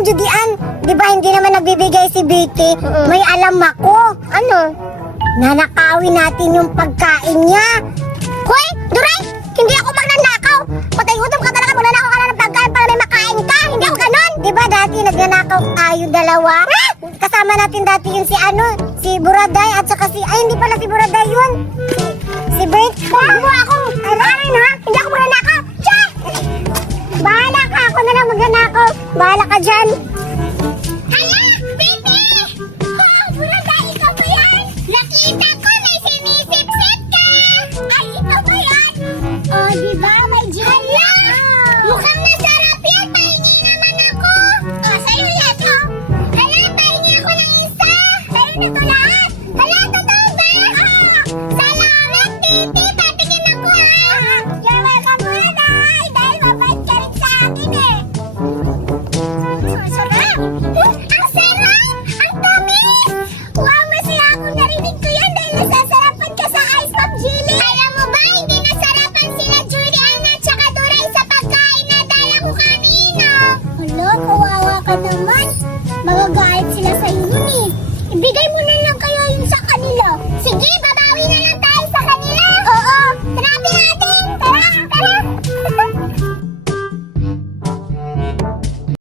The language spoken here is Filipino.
Judian, di ba hindi naman nagbibigay si Vicky? May alam ako. Ano? Nanakawin natin yung pagkain niya. Hoy, Duray! Hindi ako magnanakaw! Patay gutom ka talaga, magnanakaw ka na ng pagkain para may makain ka! Hindi ako ganon! Di ba dati nagnanakaw tayo dalawa? Kasama natin dati yun si Buraday at saka ay hindi pala si Buraday yun. Si Bert. Huwag mo akong alarin ha! Hindi ako magnanakaw! Tiyan! Bahala ka! Ako na lang magnanakaw! Bahala ka dyan! Hala! Baby! Oh, Buraday, ikaw ba yan? Nakita ko may sinisip-sip ka! Ay, ikaw ba yan? Oh, diba? May hala! Mukhang masarap yan! Pahingi naman ako! Oh, sa'yo yan, oh! Hala, pahingi ako ng isa! Sa'yo na to lahat! Hala, totoo ba? Salamat, Titi! Patingin ako, ha! You're welcome, Buraday! Dahil mabait ka rin sa akin, eh! Sarap! Ang sarap! Ang tamis! Wow, masaya akong narinig ko yan dahil nasasarapan ka sa Ice Pop Jelly! Alam mo ba, hindi nasarapan sila Julian at saka Duray sa pagkain na dala ko kanina! Hala, kawawa ka naman! Magagalit